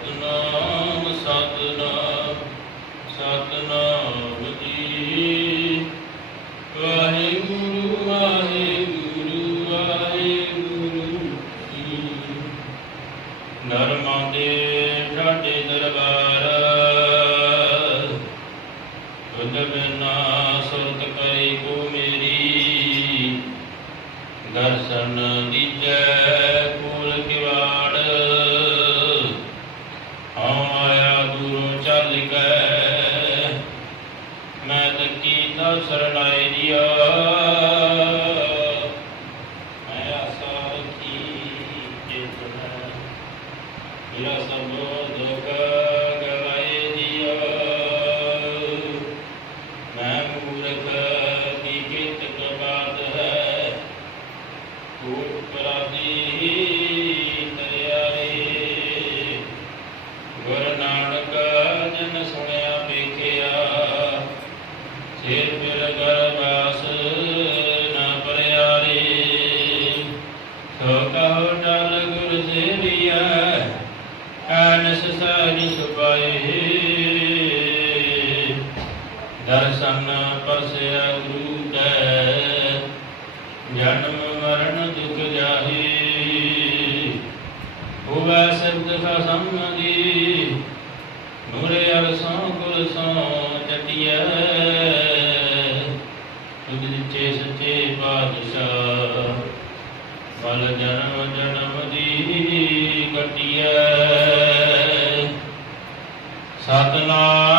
ਸਤਨਾਮ ਸਤਨਾਮ ਸਤਨਾਮ ਜੀ। ਵਾਹਿਗੁਰੂ ਵਾਹਿਗੁਰੂ ਵਾਹਿਗੁਰੂ ਜੀ। ਨਰਮਾ ਦੇ ਸਾਡੇ ਦਰਬਾਰ। ਤੁਧ ਬਿਨਾ शरणाए दिया मैं आशा रखी के मेरा सब धोखा गवाए दिया मैं मूर्ख की कित है भूत पराधी ਫਿਰ ਫਿਰ ਗਰਬਾਸ ਨਾ ਪਰਿਆਰੀ। ਸੋ ਕਹੋ ਡਲ ਗੁਰ ਸੇਵੀਐ ਅਨਸ ਸਾਰੀ ਸੁਭਾਈ ਦਰਸ਼ਨ ਪਰਸਿਆ ਗੁਰੂ ਕੈ ਜਨਮ ਮਰਨ ਦੁਖ ਜਾਹੀ। ਹੋਵੇ ਸਬਦ ਖਸਮ ਦੀ ਨੂਰੇ ਅਰਸਾਂ ਗੁਰ ਸਾਂ। ਜਨਮ ਜਨਮ ਦੀ ਕਟਿਐ। ਸਤਨਾਮ